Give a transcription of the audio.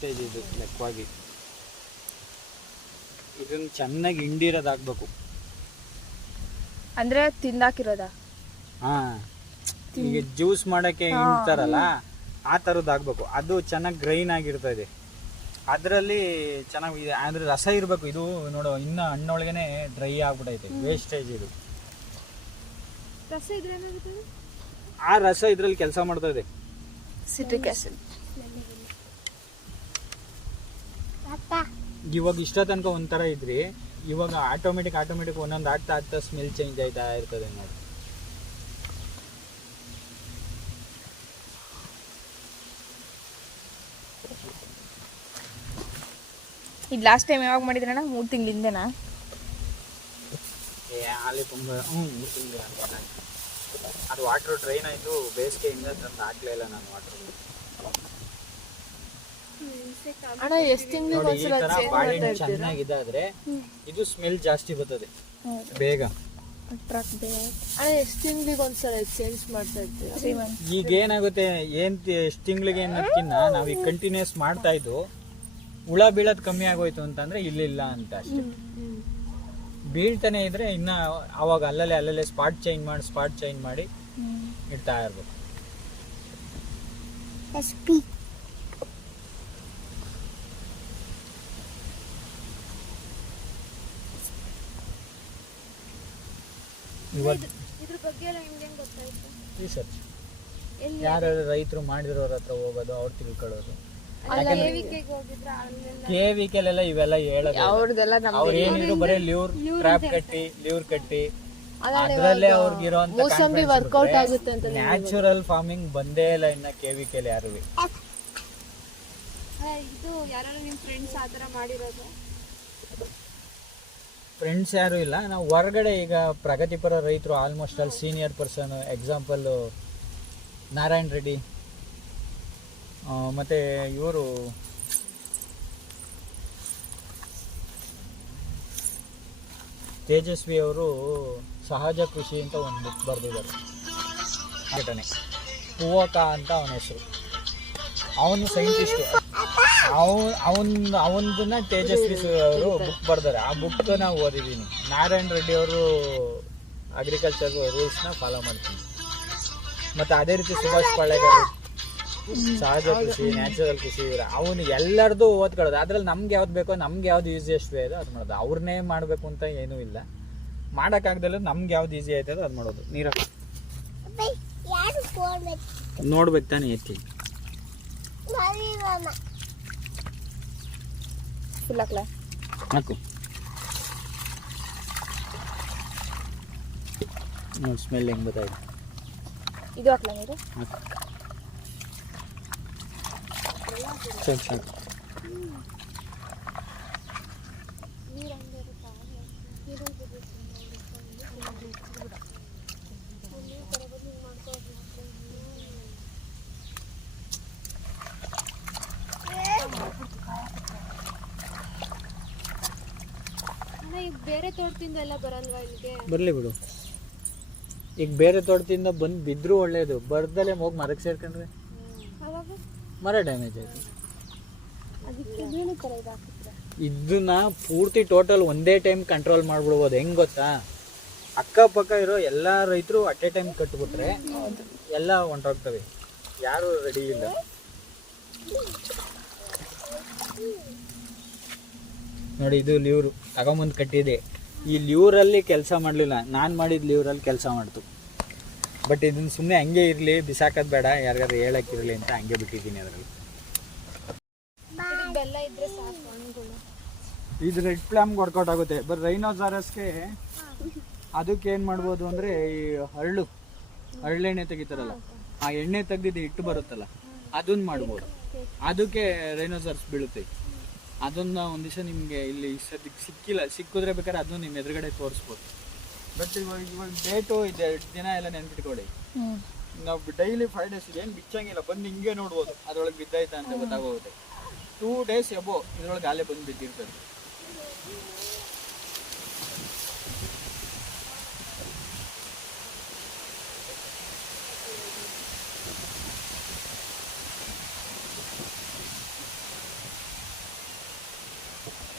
Stage ಇದು ಲೆಕ್ಕವಾಗಿ ಇದನ್ನ ಚೆನ್ನಾಗಿ ಹಿಂಡಿರೋದಾಗಬೇಕು. ಅಂದ್ರೆ ತಿಂದಾಕಿರೋದಾ? ಈಗ ಜ್ಯೂಸ್ ಮಾಡಕ್ಕೆ ಹಿಂಡ್ತಾರಲ್ಲ ಆ ಥರದ್ದಾಗಬೇಕು. ಅದು ಚೆನ್ನಾಗಿ ಗ್ರೈನ್ ಆಗಿರ್ತದೆ. ಅದರಲ್ಲಿ ಚೆನ್ನಾಗಿ ಅಂದ್ರೆ ರಸ ಇರಬೇಕು. ಇದು ನೋಡೋ ಇನ್ನು ಹಣ್ಣೊಳಗೇನೆ ಡ್ರೈ ಆಗ್ಬಿಟ್ಟೈತೆ. ವೇಸ್ಟೇಜ್ ಇದು. ರಸ ಇದ್ರೆ ಏನಾಗುತ್ತೆ? ಆ ರಸ ಇದ್ರಲ್ಲಿ ಕೆಲಸ ಮಾಡ್ತಾ ಇದೆ. Citric acid. ಇವಾಗ ಇಷ್ಟ ತನಕ ಒಂಥರ ಇದ್ರಿ, ಇವಾಗ ಆಟೋಮೆಟಿಕ್ ಒಂದೊಂದು ಆಗ್ತಾ ಸ್ಮೆಲ್ ಚೇಂಜ್ ಆಯ್ತಾ ಇರ್ತದೆ ನೋಡಿ. ಇದು ಲಾಸ್ಟ್ ಟೈಮ್ ಯಾವಾಗ ಮಾಡಿದ್ರಣ್ಣ? 3 ತಿಂಗಳಿಂದನಾ? ಅಲ್ಲಿ ತುಂಬ 3 ತಿಂಗಳು ಅದು ವಾಟರ್ ಡ್ರೈನ್ ಆಯಿತು. ಬೇಸಿಗೆಯಿಂದ ತಂದು ಹಾಕ್ಲೇ ಇಲ್ಲ ನಾನು ವಾಟರ್. ಅಣ್ಣ ಎಷ್ಟು ತಿಂಗಳಿಗೆ ಒಂದ್ಸಲ ಚೇಂಜ್ ಮಾಡ್ತಾ ಇರ್ತೀರಾ? ಚೆನ್ನಾಗಿದ್ದಾದ್ರೆ ಇದು ಸ್ಮೆಲ್ ಜಾಸ್ತಿ ಬರ್ತದೆ ಬೇಗ. ಅಣ್ಣ ಎಷ್ಟು ತಿಂಗಳಿಗೆ ಒಂದ್ಸಲ ಚೇಂಜ್ ಮಾಡ್ತಾ ಇರ್ತೀರಾ? ಈಗ ಏನಾಗುತ್ತೆ ಎಷ್ಟು ತಿಂಗಳಿಗೆ ಅನ್ನೋದಕ್ಕಿಂತ ನಾವು ಈಗ ಕಂಟಿನ್ಯೂಸ್ ಮಾಡ್ತಾ ಇದ್ದು ಹುಳ ಬೀಳೋದು ಕಮ್ಮಿ ಆಗೋಯ್ತು ಅಂತಂದ್ರೆ ಇಲ್ಲಿಲ್ಲ ಅಂತ ಅಷ್ಟೇ. ಬೀಳ್ತಾನೆ ಇದ್ರೆ ಇನ್ನ ಅವಾಗ ಅಲ್ಲಲ್ಲೇ ಸ್ಪಾಟ್ ಚೇಂಜ್ ಮಾಡಿ ಇಡ್ತಾ ಇರ್ಬೇಕು. ಇದ್ರ ಬಗ್ಗೆ ಎಲ್ಲ ನಿಮ್ಗೆ ಗೊತ್ತಾಯ್ತು? ರಿಸರ್ಚ್ ಯಾರು ರೈತರು ಮಾಡಿರೋರ ಹತ್ರ ಹೋಗೋದು, ಅವ್ರು ತಿಳ್ಕೊಳ್ಳೋದು. KVK ಇವೆಲ್ಲ ಹೇಳೋದು ಅವ್ರು ಏನಿದ್ರು ಬರೀ ಲಿವರ್ ಕಟ್ಟಿ ಅದ್ರಲ್ಲೇ ಅವ್ರಿಗಿರೋಂತ ವರ್ಕೌಟ್ ಆಗುತ್ತೆ ಅಂತ. ನ್ಯಾಚುರಲ್ ಫಾರ್ಮಿಂಗ್ ಬಂದೇ ಇಲ್ಲ ಇನ್ನ KVK ಯಾರು. ಫ್ರೆಂಡ್ಸ್ ಯಾರು ಇಲ್ಲ. ನಾವು ಹೊರಗಡೆ ಈಗ ಪ್ರಗತಿಪರ ರೈತರು ಆಲ್ಮೋಸ್ಟ್ ಅಲ್ಲಿ senior person, example Narayan Reddy, ಮತ್ತೆ ಇವರು ತೇಜಸ್ವಿ ಅವರು ಸಹಜ ಕೃಷಿ ಅಂತ ಒಂದು ಬುಕ್ ಬರೆದಿದ್ದಾರೆ. ಘಟನೆ ಪೂವಕ ಅಂತ ಅವನ ಹೆಸರು. ಅವನು ಸೈಂಟಿಸ್ಟ್. ಅವನದನ್ನ ತೇಜಸ್ವಿ ಅವರು ಬುಕ್ ಬರ್ದಾರೆ. ಆ ಬುಕ್ ನಾವು ಓದಿದ್ದೀನಿ. ನಾರಾಯಣ್ ರೆಡ್ಡಿ ಅವರು ಅಗ್ರಿಕಲ್ಚರ್ ರೂಲ್ಸ್ನ ಫಾಲೋ ಮಾಡ್ತೀನಿ. ಮತ್ತು ಅದೇ ರೀತಿ ಸುಭಾಷ್ ಪಾಳೇಕರ್ ಸಹಜ ಕೃಷಿ, ನ್ಯಾಚುರಲ್ ಕೃಷಿ, ಅವನು ಎಲ್ಲರದು ಓದ್ಕೊಳ್ಳೋದು. ಅದ್ರಲ್ಲಿ ನಮ್ಗೆ ಯಾವ್ದು ಬೇಕೋ, ನಮ್ಗೆ ಯಾವ್ದು ಈಸಿಯೆಸ್ಟ್ ವೇ ಇದೆ ಅದು ಮಾಡೋದು. ಅವ್ರನ್ನೇ ಮಾಡಬೇಕು ಅಂತ ಏನೂ ಇಲ್ಲ. ಮಾಡೋಕ್ಕಾಗ್ದಲ್ಲ ನಮ್ಗೆ ಯಾವ್ದು ಈಸಿ ಆಯ್ತದೋ ಅದು ಮಾಡೋದು. ನೀರ ನೋಡ್ಬೇಕು ತಾನೇ ಎತ್ತಿ ಹಾಕು ನೋಡಿ. ಸ್ಮೆಲ್ ಹೆಂಗ್ ಗೊತ್ತಾಯ್ತು? ಇದು ಹಾಕ್ಲಾ ನೀರು? ಸರಿ. ಬೇರೆ ತೋಟದಿಂದ ಎಲ್ಲ ಬರಲ್ವಾ ಇಲ್ಲಿಗೆ? ಬರ್ಲಿ ಬಿಡು. ಈಗ ಬೇರೆ ತೋಟದಿಂದ ಬಂದು ಬಿದ್ರು ಒಳ್ಳೇದು. ಬರ್ದಲ್ಲೇ ಹೋಗಿ ಮರಕ್ಕೆ ಸೇರ್ಕೊಂಡ್ರೆ ಮರ ಡ್ಯಾಮೇಜ್ ಆಯ್ತು. ಇದನ್ನ ಪೂರ್ತಿ ಟೋಟಲ್ ಒಂದೇ ಟೈಮ್ ಕಂಟ್ರೋಲ್ ಮಾಡ್ಬಿಡ್ಬೋದು. ಹೆಂಗ್ ಗೊತ್ತಾ? ಅಕ್ಕಪಕ್ಕ ಇರೋ ಎಲ್ಲ ರೈತರು ಅಟ್ ಎ ಟೈಮ್ ಕಟ್ಬಿಟ್ರೆ ಎಲ್ಲ ಹೊಂಟೋಗ್ತವೆ. ಯಾರು ರೆಡಿ ಇಲ್ಲ. ನೋಡಿ, ಇದು ಲಿವ್ರು ತಗೊಂಬಂದು ಕಟ್ಟಿದೆ. ಈ ಲಿವ್ರಲ್ಲಿ ಕೆಲಸ ಮಾಡಲಿಲ್ಲ. ನಾನು ಮಾಡಿದ ಲಿವ್ರಲ್ಲಿ ಕೆಲಸ ಮಾಡ್ತು. ಬಟ್ ಇದನ್ನ ಸುಮ್ಮನೆ ಹಂಗೆ ಇರಲಿ, ಬಿಸಾಕೋದು ಬೇಡ, ಯಾರಿಗಾರು ಹೇಳಕ್ಕಿರಲಿ ಅಂತ ಹಂಗೆ ಬಿಟ್ಟಿದ್ದೀನಿ. ಅದರಲ್ಲಿ ಇದು ರೆಡ್ ಪ್ಲಾಮ್ಗೆ ವರ್ಕೌಟ್ ಆಗುತ್ತೆ. ಬಟ್ ರೈನೋಸಾರಸ್ಗೆ ಅದಕ್ಕೆ ಏನು ಮಾಡ್ಬೋದು ಅಂದರೆ, ಈ ಹರಳೆಣ್ಣೆ ತೆಗಿತಾರಲ್ಲ, ಆ ಎಣ್ಣೆ ತೆಗ್ದಿದ್ದು ಹಿಟ್ಟು ಬರುತ್ತಲ್ಲ, ಅದನ್ನ ಮಾಡ್ಬೋದು. ಅದಕ್ಕೆ ರೈನೋಸಾರಸ್ ಬೀಳುತ್ತೆ. ಅದನ್ನ ಒಂದು ದಿವಸ ನಿಮಗೆ ಇಲ್ಲಿ ಸದ್ಯಕ್ಕೆ ಸಿಕ್ಕಿದ್ರೆ ಬೇಕಾದ್ರೆ ಅದನ್ನು ನಿಮ್ಮ ಎದುರುಗಡೆ ತೋರಿಸ್ಬೋದು. ಬಟ್ ಇವಾಗ ಡೇಟು ಇದೆ, 2 ದಿನ ಎಲ್ಲ ನೆನ್ಪಿಟ್ಕೊಳ್ಳಿ. ನಾವು ಡೈಲಿ 5 days ಏನು ಬಿಚ್ಚಂಗಿಲ್ಲ. ಬಂದು ಹಿಂಗೆ ನೋಡ್ಬೋದು ಅದ್ರೊಳಗೆ ಬಿದ್ದಾಯ್ತಾ ಅಂತ ಗೊತ್ತಾಗೋಗುತ್ತೆ. 2 days ಎಬೋ ಇದ್ರೊಳಗೆ ಅಲ್ಲೇ ಬಂದು ಬಿದ್ದಿರ್ತದೆ. ಓಕೆ